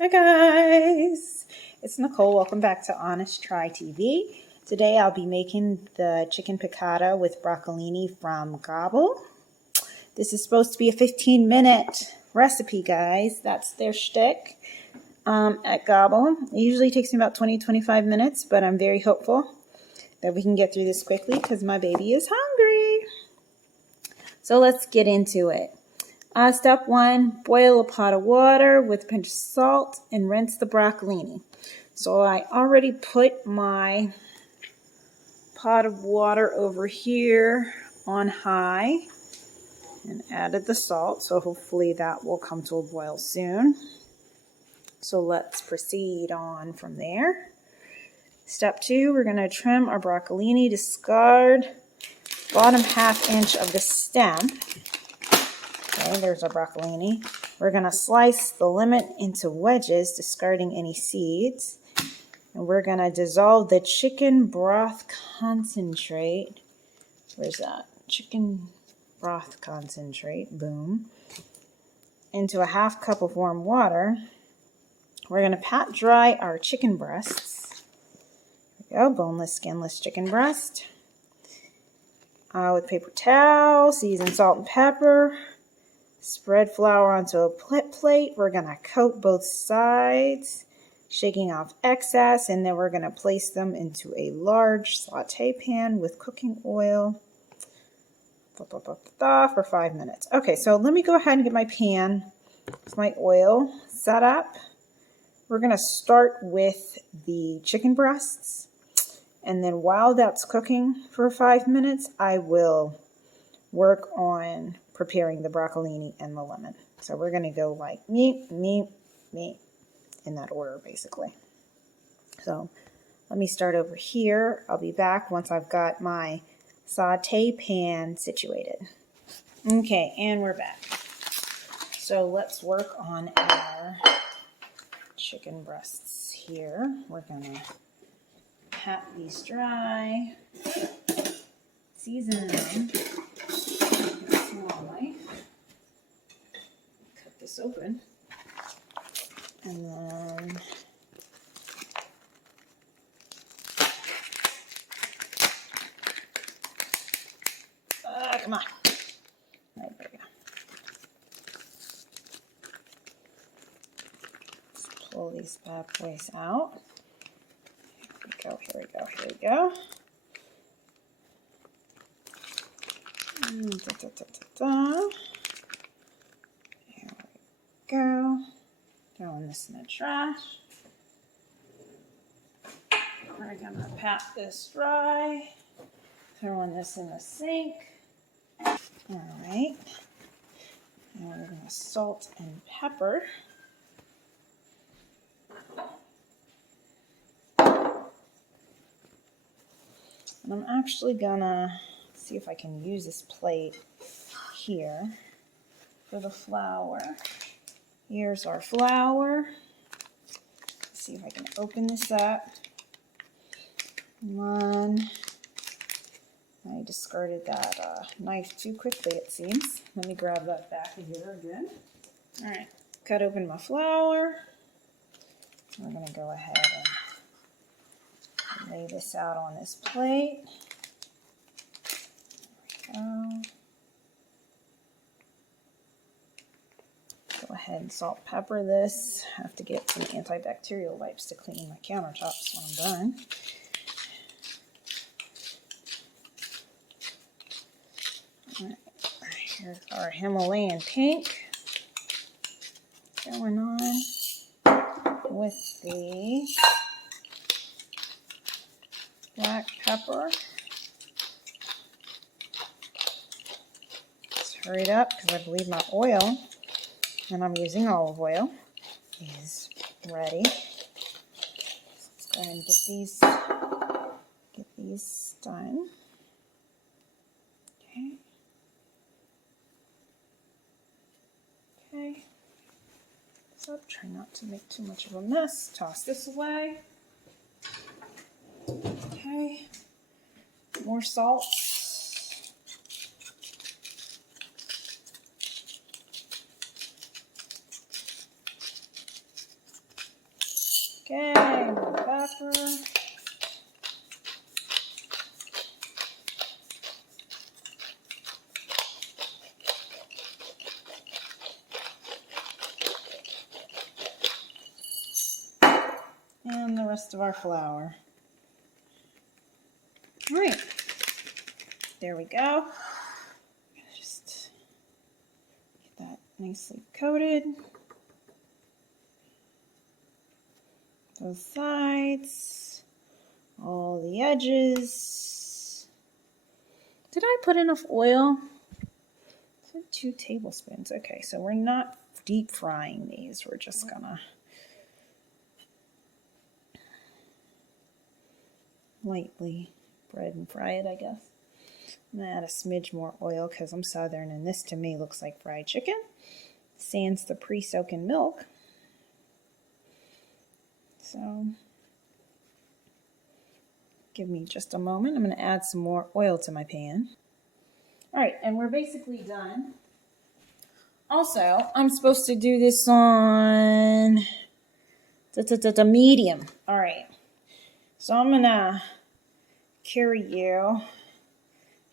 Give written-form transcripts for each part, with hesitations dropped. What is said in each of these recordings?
Hi guys, it's Nicole. Welcome back to Honest Try TV. Today I'll be making the chicken piccata with broccolini from Gobble. This is supposed to be a 15-minute recipe, guys. That's their shtick at Gobble. It usually takes me about 20-25 minutes, but I'm very hopeful that we can get through this quickly because my baby is hungry. So let's get into it. Step 1, boil a pot of water with a pinch of salt and rinse the broccolini. So I already put my pot of water over here on high and added the salt. So hopefully that will come to a boil soon. So let's proceed on from there. Step 2, we're going to trim our broccolini, discard bottom ½ inch of the stem. Okay, there's our broccolini. We're going to slice the lemon into wedges, discarding any seeds. And we're going to dissolve the chicken broth concentrate. Where's that? Chicken broth concentrate. Boom. Into a ½ cup of warm water. We're going to pat dry our chicken breasts. There we go. Boneless, skinless chicken breast. With paper towel, season salt and pepper. Spread flour onto a plate. We're going to coat both sides, shaking off excess, and then we're going to place them into a large saute pan with cooking oil for 5 minutes. Okay, so let me go ahead and get my pan with my oil set up. We're going to start with the chicken breasts, and then while that's cooking for 5 minutes, I will work on preparing the broccolini and the lemon. So we're going to go like meat, meat, meat in that order basically. So let me start over here. I'll be back once I've got my saute pan situated. Okay, and we're back. So let's work on our chicken breasts here. We're going to pat these dry, season them. Cut this open, and then come on. Right, there we go. Let's pull these bad boys out. Here we go, here we go. There we go. Throwing this in the trash. We're gonna pat this dry. Throwing this in the sink. All right. Now we're gonna salt and pepper. And I'm actually gonna see if I can use this plate here for the flour. Here's our flour. Let's see if I can open this up. One. I discarded that knife too quickly, it seems. Let me grab that back of here again. All right, cut open my flour. We're gonna go ahead and lay this out on this plate. There we go. Go ahead and salt pepper this. I have to get some antibacterial wipes to clean my countertops when I'm done. All right. Here's our Himalayan pink going on with the black pepper. Let's hurry it up because I believe my oil, and I'm using olive oil, is ready. So let's go ahead and get these done. Okay. Okay. So try not to make too much of a mess. Toss this away. Okay. More salt. Okay, more pepper. And the rest of our flour. All right, there we go. Just get that nicely coated. Both sides, all the edges. Did I put enough oil? 2 tablespoons. Okay, so we're not deep frying these. We're just gonna lightly bread and fry it, I guess. I'm gonna add a smidge more oil because I'm Southern, and this to me looks like fried chicken. Sans the pre-soak in milk. So give me just a moment. I'm going to add some more oil to my pan. All right, and we're basically done. Also, I'm supposed to do this on the medium. All right, so I'm going to carry you.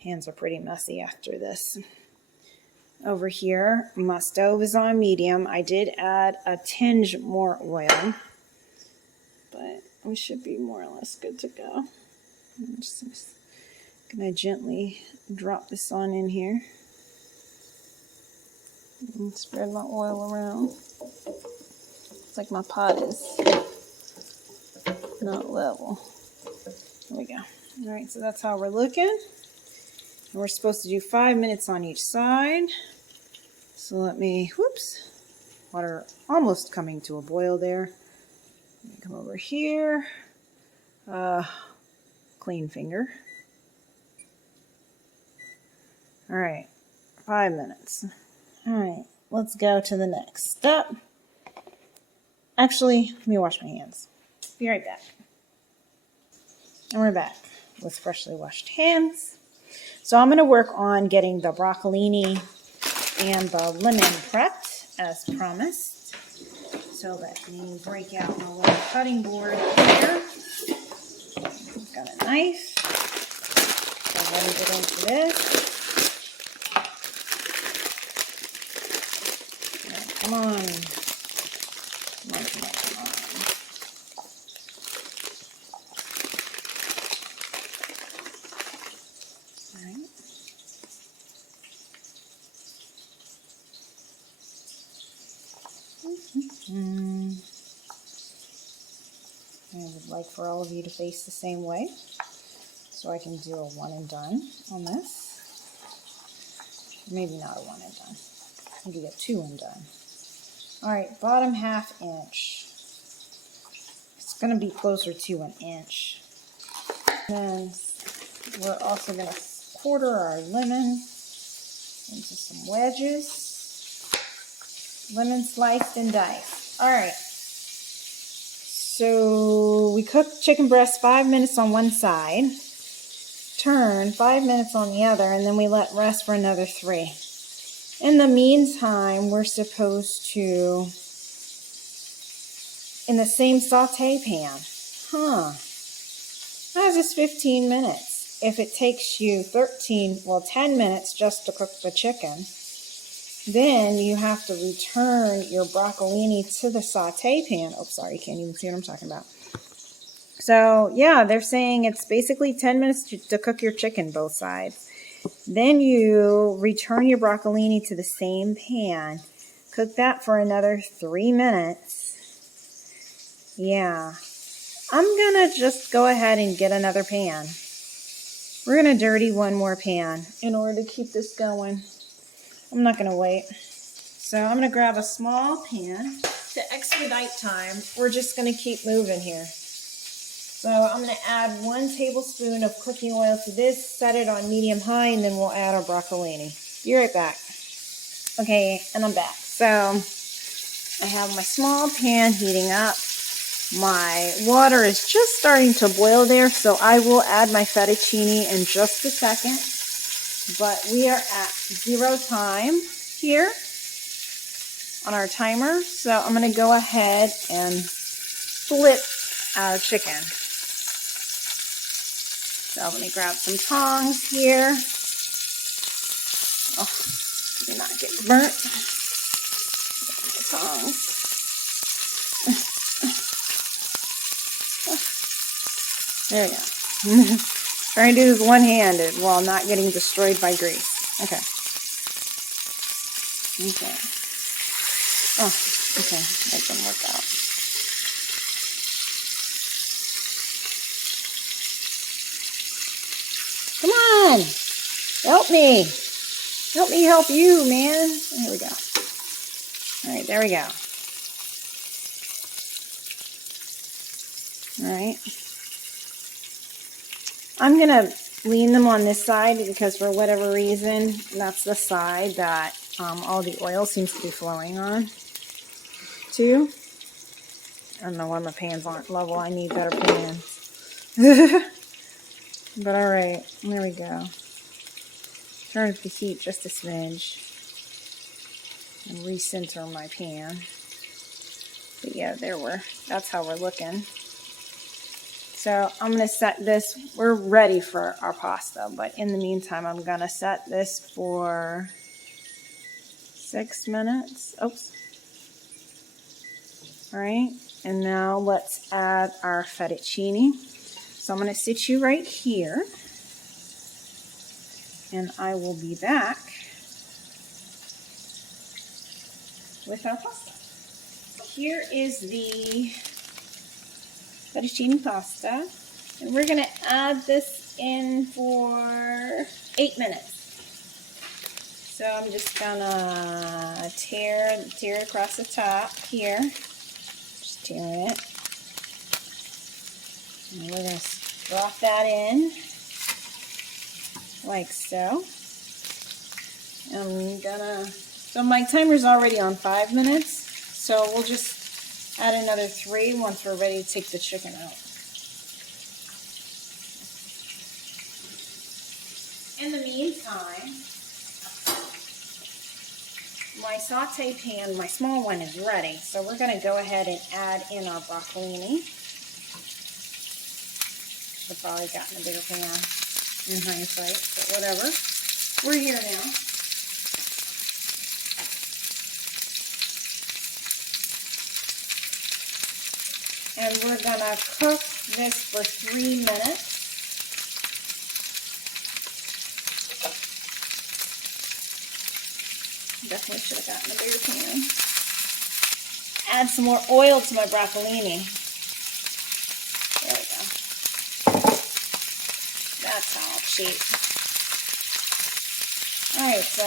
Hands are pretty messy after this. Over here, my stove is on medium. I did add a tinge more oil, but we should be more or less good to go. I'm just going to gently drop this on in here and spread my oil around. It's like my pot is not level. There we go. All right, so that's how we're looking. And we're supposed to do 5 minutes on each side. So let me, whoops, water almost coming to a boil there. Let me come over here. Clean finger. All right, 5 minutes. All right, let's go to the next step. Actually, let me wash my hands. Be right back. And we're back with freshly washed hands. So I'm going to work on getting the broccolini and the lemon prepped as promised. So let me break out my little cutting board here. Got a knife. I'm ready to get into this. Come on. Come on, come on, come on. All right. I would like for all of you to face the same way, so I can do a one and done on this. Maybe not a one and done. Maybe a two and done. All right, bottom 1/2 inch. It's going to be closer to an inch. Then we're also going to quarter our lemon into some wedges. Lemon sliced and diced. All right. So we cook chicken breast 5 minutes on one side, turn 5 minutes on the other, and then we let rest for another 3. In the meantime, we're supposed to, in the same saute pan. How's this 15 minutes? If it takes you 10 minutes just to cook the chicken, then you have to return your broccolini to the saute pan. Oh, sorry, you can't even see what I'm talking about. So, yeah, they're saying it's basically 10 minutes to cook your chicken both sides. Then you return your broccolini to the same pan. Cook that for another 3 minutes. Yeah. I'm going to just go ahead and get another pan. We're going to dirty one more pan in order to keep this going. I'm not going to wait. So I'm going to grab a small pan. To expedite time, we're just going to keep moving here. So I'm going to add 1 tablespoon of cooking oil to this, set it on medium-high, and then we'll add our broccolini. Be right back. Okay, and I'm back. So I have my small pan heating up. My water is just starting to boil there, so I will add my fettuccine in just a second. But we are at 0 time here on our timer, so I'm going to go ahead and flip our chicken. So let me grab some tongs here. Oh, do not get burnt. Tongs. There we go. Trying to do this one-handed while not getting destroyed by grease. Okay. Okay. Oh, okay. That didn't work out. Come on! Help me! Help me help you, man. There we go. Alright, there we go. Alright. I'm going to lean them on this side because for whatever reason, that's the side that all the oil seems to be flowing on to. I don't know why my pans aren't level. I need better pans. But alright, there we go. Turn up the heat just a smidge and recenter my pan. But yeah, that's how we're looking. So I'm going to set this, we're ready for our pasta, but in the meantime, I'm going to set this for 6 minutes. Oops. All right, and now let's add our fettuccine. So I'm going to sit you right here, and I will be back with our pasta. Here is the fettuccine pasta, and we're going to add this in for 8 minutes. So I'm just going to tear across the top here, just tearing it, and we're going to drop that in like so. So my timer's already on 5 minutes, so we'll just add another 3 once we're ready to take the chicken out. In the meantime, my saute pan, my small one, is ready. So we're going to go ahead and add in our broccolini. I've probably gotten a bigger pan in hindsight, but whatever. We're here now. And we're going to cook this for 3 minutes. Definitely should have gotten a bigger pan. Add some more oil to my broccolini. There we go. That's how it's shaped. Alright, so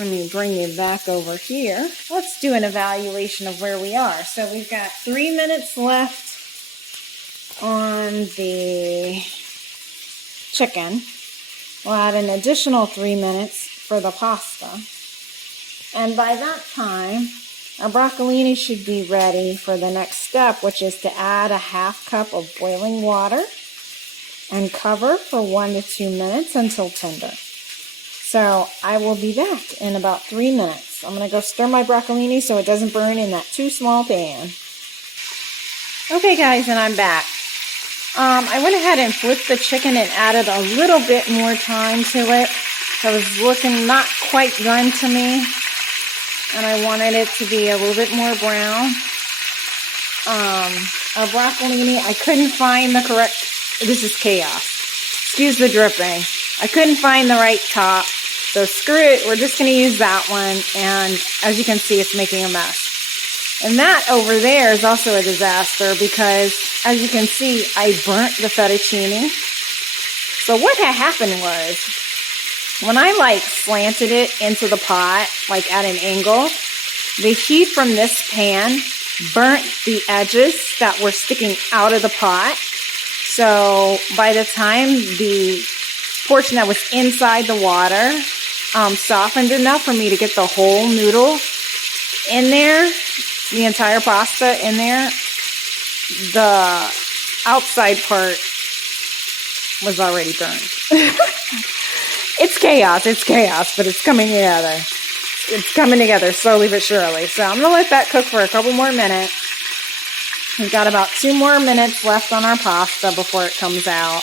let me bring you back over here. Let's do an evaluation of where we are. So we've got 3 minutes left on the chicken. We'll add an additional 3 minutes for the pasta. And by that time, our broccolini should be ready for the next step, which is to add a ½ cup of boiling water and cover for 1 to 2 minutes until tender. So I will be back in about 3 minutes. I'm going to go stir my broccolini so it doesn't burn in that too small pan. Okay guys, and I'm back. I went ahead and flipped the chicken and added a little bit more time to it. It was looking not quite done to me, and I wanted it to be a little bit more brown. Our broccolini, I couldn't find the correct, this is chaos. Excuse the dripping. I couldn't find the right top, so screw it, we're just going to use that one, and as you can see, it's making a mess. And that over there is also a disaster because, as you can see, I burnt the fettuccine. So what had happened was, when I slanted it into the pot, at an angle, the heat from this pan burnt the edges that were sticking out of the pot. So by the time the portion that was inside the water softened enough for me to get the whole noodle in there, the entire pasta in there, the outside part was already burned. It's chaos, but it's coming together. It's coming together slowly but surely. So I'm going to let that cook for a couple more minutes. We've got about 2 more minutes left on our pasta before it comes out.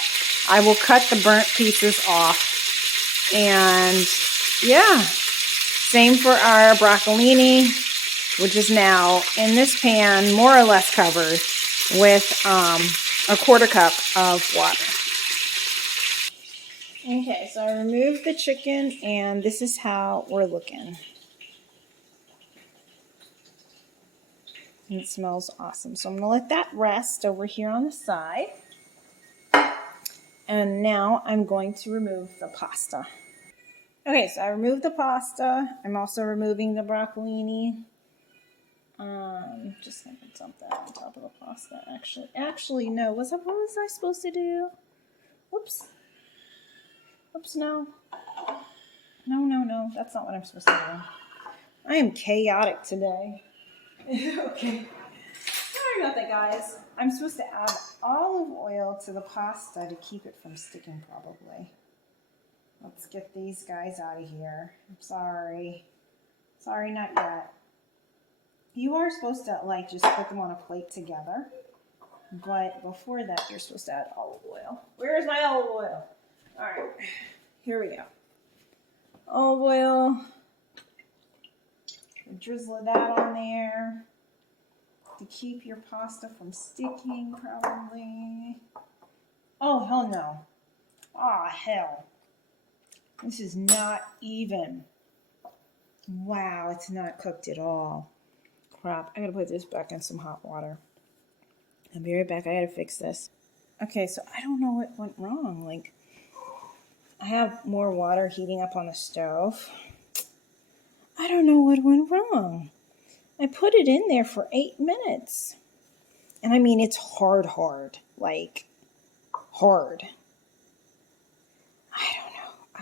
I will cut the burnt pieces off. And yeah, same for our broccolini, which is now in this pan, more or less covered with a 1/4 cup of water. Okay, so I removed the chicken, and this is how we're looking. And it smells awesome. So I'm going to let that rest over here on the side. And now I'm going to remove the pasta. Okay, so I removed the pasta. I'm also removing the broccolini. Just gonna put something on top of the pasta. Actually, no. What was I supposed to do? Whoops. Oops, no. No. That's not what I'm supposed to do. I am chaotic today. Okay. Sorry about that, guys. I'm supposed to add olive oil to the pasta to keep it from sticking, probably. Let's get these guys out of here. I'm sorry. Sorry, not yet. You are supposed to, like, just put them on a plate together. But before that, you're supposed to add olive oil. Where's my olive oil? All right. Here we go. Olive oil. A drizzle of that on there to keep your pasta from sticking, probably. Oh, hell no. Ah, hell. This is not even. Wow, it's not cooked at all. Crap, I gotta put this back in some hot water. I'll be right back. I gotta fix this. Okay, so I don't know what went wrong. Like, I have more water heating up on the stove. I don't know what went wrong. I put it in there for 8 minutes. And I mean, it's hard. Like, hard.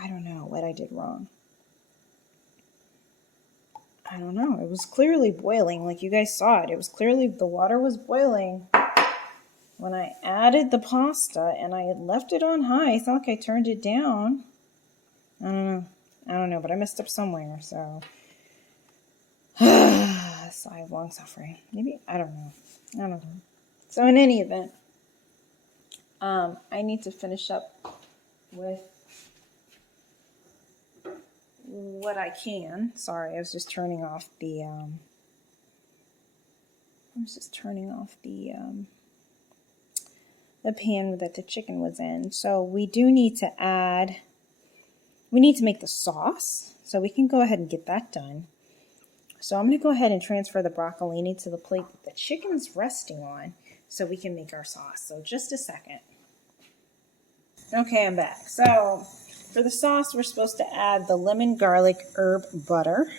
I don't know what I did wrong. I don't know. It was clearly boiling. Like you guys saw it. It was clearly, the water was boiling when I added the pasta, and I had left it on high. It's not like I turned it down. I don't know, but I messed up somewhere, so. Sigh of long suffering. Maybe, I don't know. So in any event, I need to finish up with what I can. Sorry, I was just turning off the, the pan that the chicken was in. So we do need to make the sauce. So we can go ahead and get that done. So I'm going to go ahead and transfer the broccolini to the plate that the chicken's resting on so we can make our sauce. So just a second. Okay, I'm back. So for the sauce, we're supposed to add the lemon, garlic, herb, butter.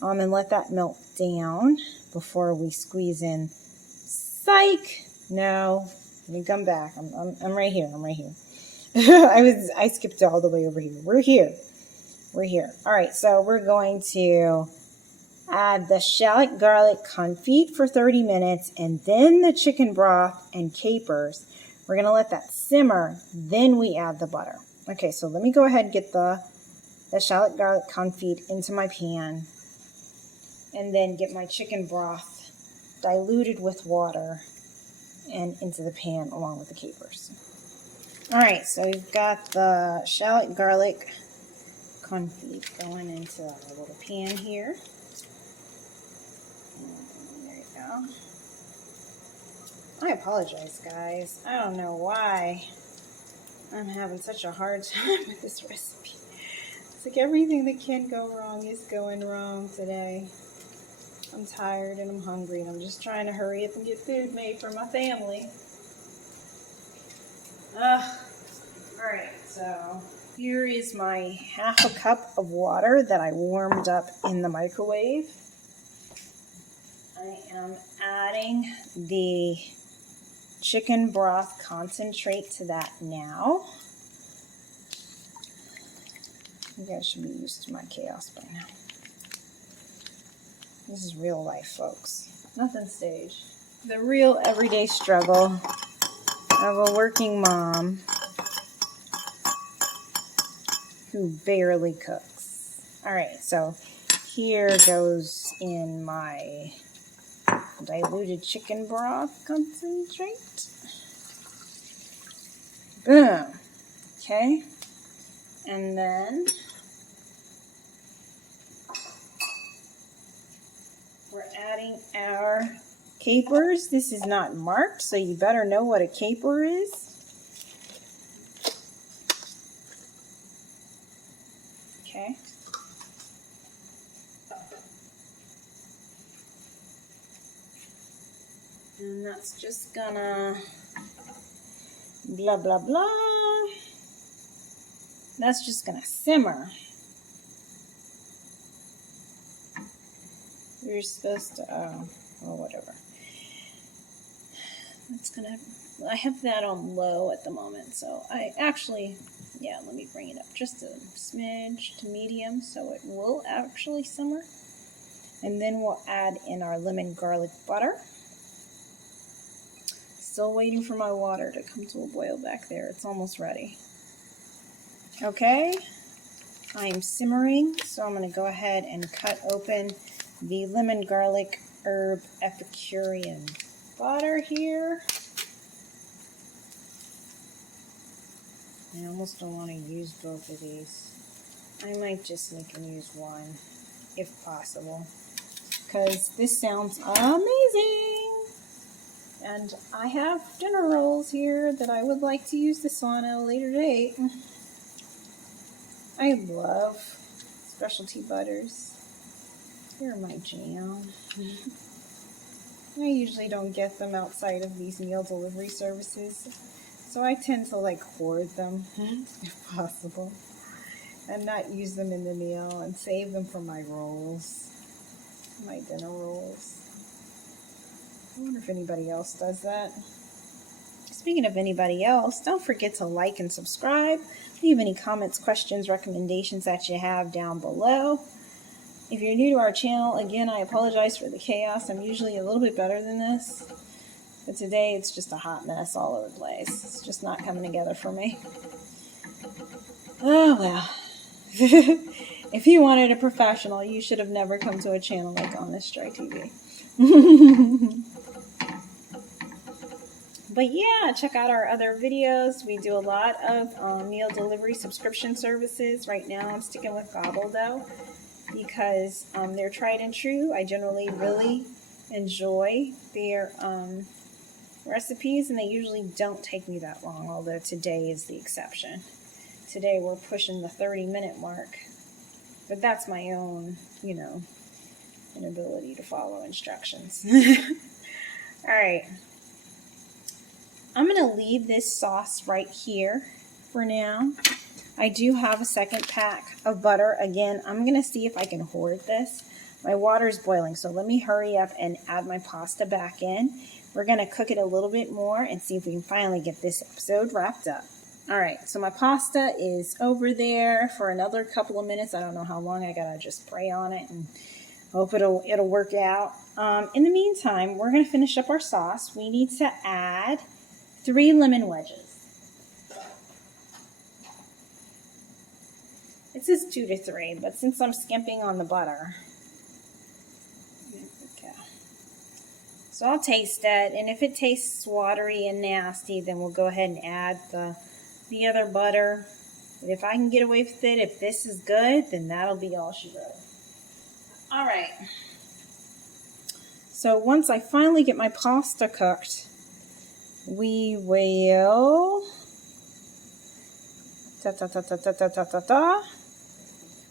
And let that melt down before we squeeze in. Psych! No, let me come back. I'm right here. I skipped all the way over here. We're here. All right, so we're going to add the shallot garlic confit for 30 minutes, and then the chicken broth and capers. We're going to let that simmer, then we add the butter. Okay, so let me go ahead and get the shallot garlic confit into my pan, and then get my chicken broth diluted with water and into the pan along with the capers. All right, so we've got the shallot garlic confit going into our little pan here. There you go. I apologize, guys. I don't know why I'm having such a hard time with this recipe. It's like everything that can go wrong is going wrong today. I'm tired and I'm hungry, and I'm just trying to hurry up and get food made for my family. Alright, so here is my 1/2 cup of water that I warmed up in the microwave. I am adding the chicken broth concentrate to that now. You guys should be used to my chaos by now. This is real life, folks. Nothing staged. The real everyday struggle of a working mom who barely cooks. All right, so here goes in my diluted chicken broth concentrate. Boom. Okay. And then we're adding our capers. This is not marked, so you better know what a caper is. Okay. And that's just gonna blah, blah, blah. That's just gonna simmer. You're supposed to, or whatever. That's gonna, I have that on low at the moment, so I actually, yeah, let me bring it up just a smidge to medium so it will actually simmer. And then we'll add in our lemon garlic butter. Still waiting for my water to come to a boil back there. It's almost ready. Okay, I am simmering, so I'm going to go ahead and cut open the lemon garlic herb Epicurean butter here. I almost don't want to use both of these. I might just make and use one, if possible, because this sounds amazing. And I have dinner rolls here that I would like to use this on at a later date. I love specialty butters. They're my jam. I usually don't get them outside of these meal delivery services, so I tend to like hoard them if possible and not use them in the meal and save them for my rolls, my dinner rolls. I wonder if anybody else does that. Speaking of anybody else, don't forget to like and subscribe. Leave any comments, questions, recommendations that you have down below. If you're new to our channel, again, I apologize for the chaos. I'm usually a little bit better than this, but today it's just a hot mess all over the place. It's just not coming together for me. Oh, well. If you wanted a professional, you should have never come to a channel like Honest Try TV. But yeah, check out our other videos. We do a lot of meal delivery subscription services. Right now I'm sticking with Gobble though, because they're tried and true. I generally really enjoy their recipes, and they usually don't take me that long, although today is the exception. Today we're pushing the 30-minute mark, but that's my own, you know, inability to follow instructions. All right. I'm going to leave this sauce right here for now. I do have a second pack of butter. Again, I'm going to see if I can hoard this. My water is boiling, so let me hurry up and add my pasta back in. We're going to cook it a little bit more and see if we can finally get this episode wrapped up. All right, so my pasta is over there for another couple of minutes. I don't know how long. I got to just pray on it and hope it'll work out. In the meantime, we're going to finish up our sauce. We need to add 3 lemon wedges. It says 2 to 3, but since I'm skimping on the butter, okay. So I'll taste it, and if it tastes watery and nasty, then we'll go ahead and add the other butter. But if I can get away with it, if this is good, then that'll be all she wrote. All right. So once I finally get my pasta cooked, we will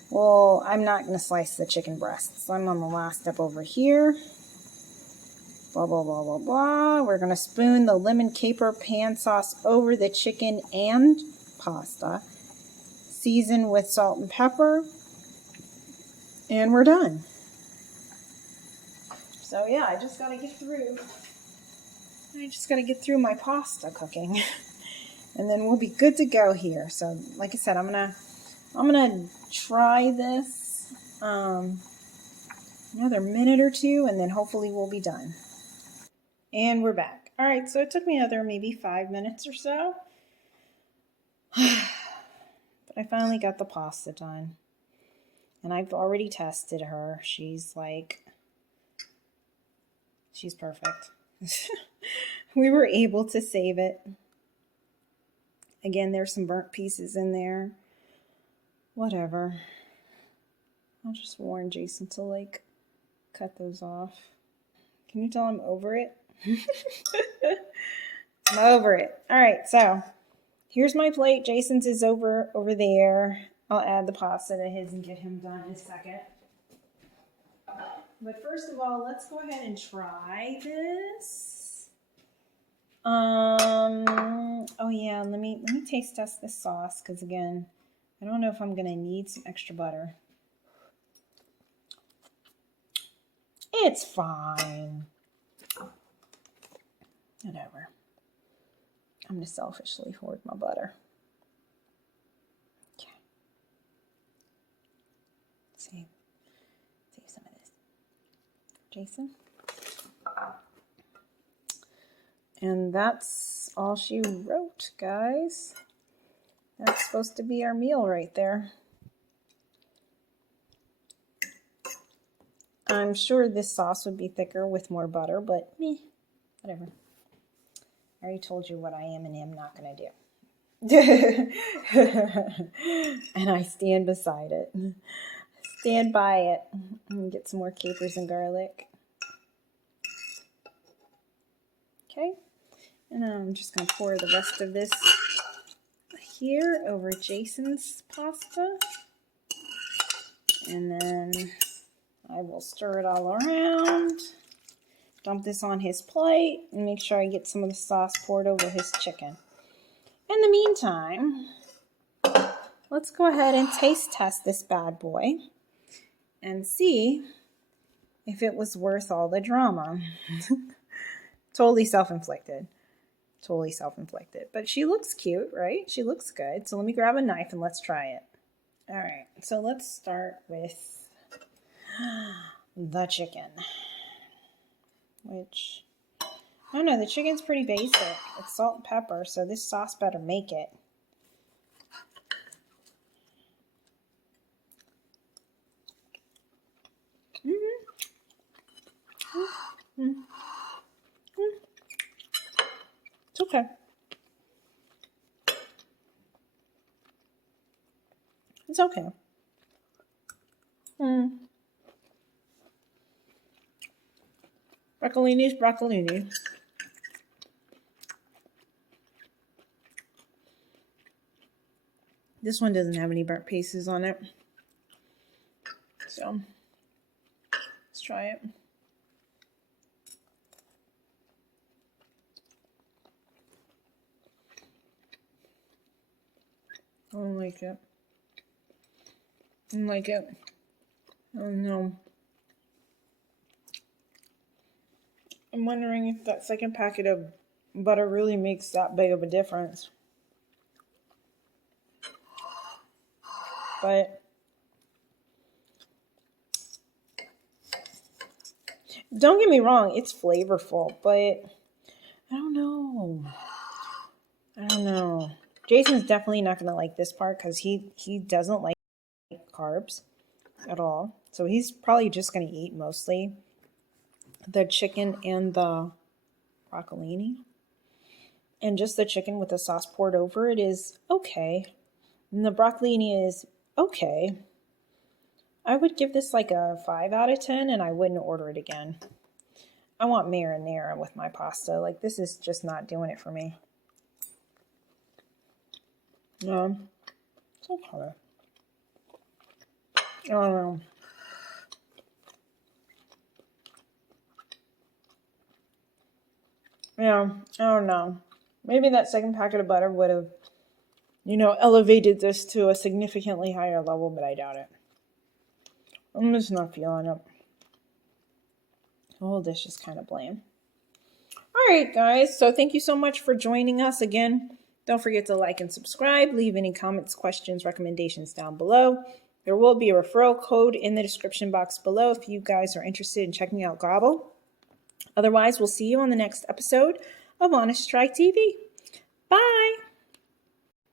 well, I'm not going to slice the chicken breasts. I'm on the last step over here. Blah, blah, blah, blah, blah. We're going to spoon the lemon caper pan sauce over the chicken and pasta. Season with salt and pepper. And we're done. So yeah, I just got to get through my pasta cooking. And then we'll be good to go here. So like I said, I'm gonna try this another minute or two, and then hopefully we'll be done. And we're back. All right, so it took me another maybe 5 minutes or so. But I finally got the pasta done. And I've already tested her. She's like She's perfect. We were able to save it. Again, there's some burnt pieces in there. Whatever. I'll just warn Jason to like cut those off. Can you tell I'm over it? I'm over it. All right, so here's my plate. Jason's is over there. I'll add the pasta to his and get him done in a second. But first of all, let's go ahead and try this. Oh yeah, let me taste test this sauce because again, I don't know if I'm gonna need some extra butter. It's fine. Whatever. I'm gonna selfishly hoard my butter. Okay. Save some of this. Jason. And that's all she wrote, guys. That's supposed to be our meal right there. I'm sure this sauce would be thicker with more butter, but meh, whatever. I already told you what I am and am not going to do. And I stand beside it. Stand by it. And get some more capers and garlic. Okay. And I'm just going to pour the rest of this here over Jason's pasta. And then I will stir it all around. Dump this on his plate and make sure I get some of the sauce poured over his chicken. In the meantime, let's go ahead and taste test this bad boy and see if it was worth all the drama. Totally self-inflicted. Totally self-inflicted. But she looks cute, right? She looks good. So let me grab a knife and let's try it. All right. So let's start with the chicken. Which, I don't know, the chicken's pretty basic. It's salt and pepper, so this sauce better make it. It's okay. It's okay. Broccolini's broccolini. This one doesn't have any burnt pieces on it. So, let's try it. I don't like it. I don't like it. Oh no. I'm wondering if that second packet of butter really makes that big of a difference. But don't get me wrong, it's flavorful, but I don't know. I don't know. Jason's definitely not going to like this part because he doesn't like carbs at all. So he's probably just going to eat mostly the chicken and the broccolini. And just the chicken with the sauce poured over it is okay. And the broccolini is okay. I would give this like a 5 out of 10 and I wouldn't order it again. I want marinara with my pasta. Like this is just not doing it for me. No, it's okay. I don't know. Yeah, I don't know. Maybe that second packet of butter would have, elevated this to a significantly higher level, but I doubt it. I'm just not feeling it. The whole dish is kind of bland. All right, guys. So thank you so much for joining us again. Don't forget to like and subscribe. Leave any comments, questions, recommendations down below. There will be a referral code in the description box below if you guys are interested in checking out Gobble. Otherwise, we'll see you on the next episode of Honest Try TV. Bye!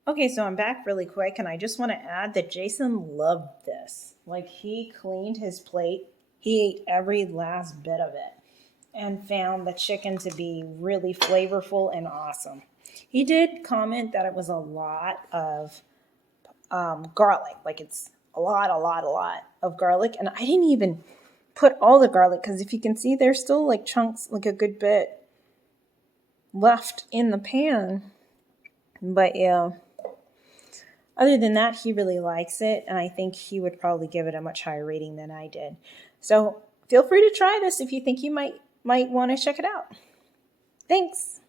Okay, so I'm back really quick, and I just want to add that Jason loved this. Like, he cleaned his plate. He ate every last bit of it. and found the chicken to be really flavorful and awesome. He did comment that it was a lot of garlic, like it's a lot of garlic. And I didn't even put all the garlic because if you can see, there's still like chunks, like a good bit left in the pan. But yeah, other than that, he really likes it, and I think he would probably give it a much higher rating than I did. So feel free to try this if you think you might want to check it out. Thanks.